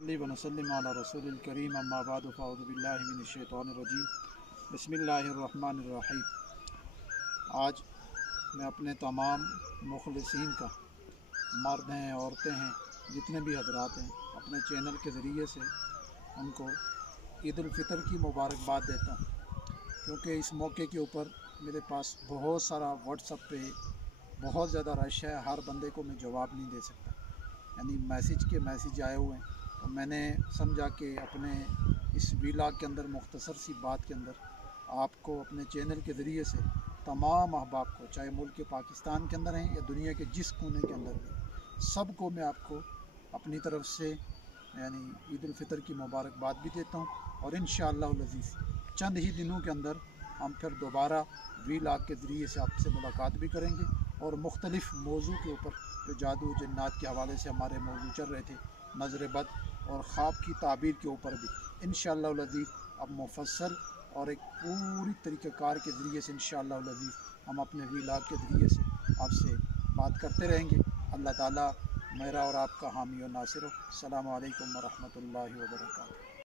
वनसल्लिम अला रसूलिल करीम अम्मा बाद फ़अऊज़ु बिल्लाहि मिनश्शैतानिर रजीम बिस्मिल्लाहिर्रहमानिर्रहीम। आज मैं अपने तमाम मुखलिसीन का, मर्द हैं औरतें हैं, जितने भी हजरात हैं, अपने चैनल के ज़रिए से उनको ईद उल फ़ितर की मुबारकबाद देता हूँ, क्योंकि इस मौके के ऊपर मेरे पास बहुत सारा व्हाट्सएप पे बहुत ज़्यादा रश है। हर बंदे को मैं जवाब नहीं दे सकता, यानी मैसेज आए हुए हैं। तो मैंने समझा कि अपने इस व्लॉग के अंदर मुख्तसर सी बात के अंदर आपको अपने चैनल के ज़रिए से तमाम अहबाब को, चाहे मुल्क पाकिस्तान के अंदर हैं या दुनिया के जिस कोने के अंदर भी, सब को मैं आपको अपनी तरफ से यानी ईद उल फ़ितर की मुबारकबाद भी देता हूँ। और इंशाअल्लाह अज़ीज़ चंद ही दिनों के अंदर हम फिर दोबारा व्लॉग के ज़रिए से आपसे मुलाकात भी करेंगे और मुख्तलिफ़ मौजू के ऊपर, जो जादू जन्नात के हवाले से हमारे मौजू चल रहे थे, नज़र बद और ख़्वाब की ताबीर के ऊपर भी इंशाअल्लाह अज़ीज़ अब मुफस्सल और एक पूरी तरीक़ाकार के ज़रिए से इंशाअल्लाह अज़ीज़ हम अपने व्लॉग के ज़रिए से आपसे बात करते रहेंगे। अल्लाह ताला मेरा और आपका हामी और नासिर हो। अस्सलामु अलैकुम व रहमतुल्लाहि व बरकातुहू।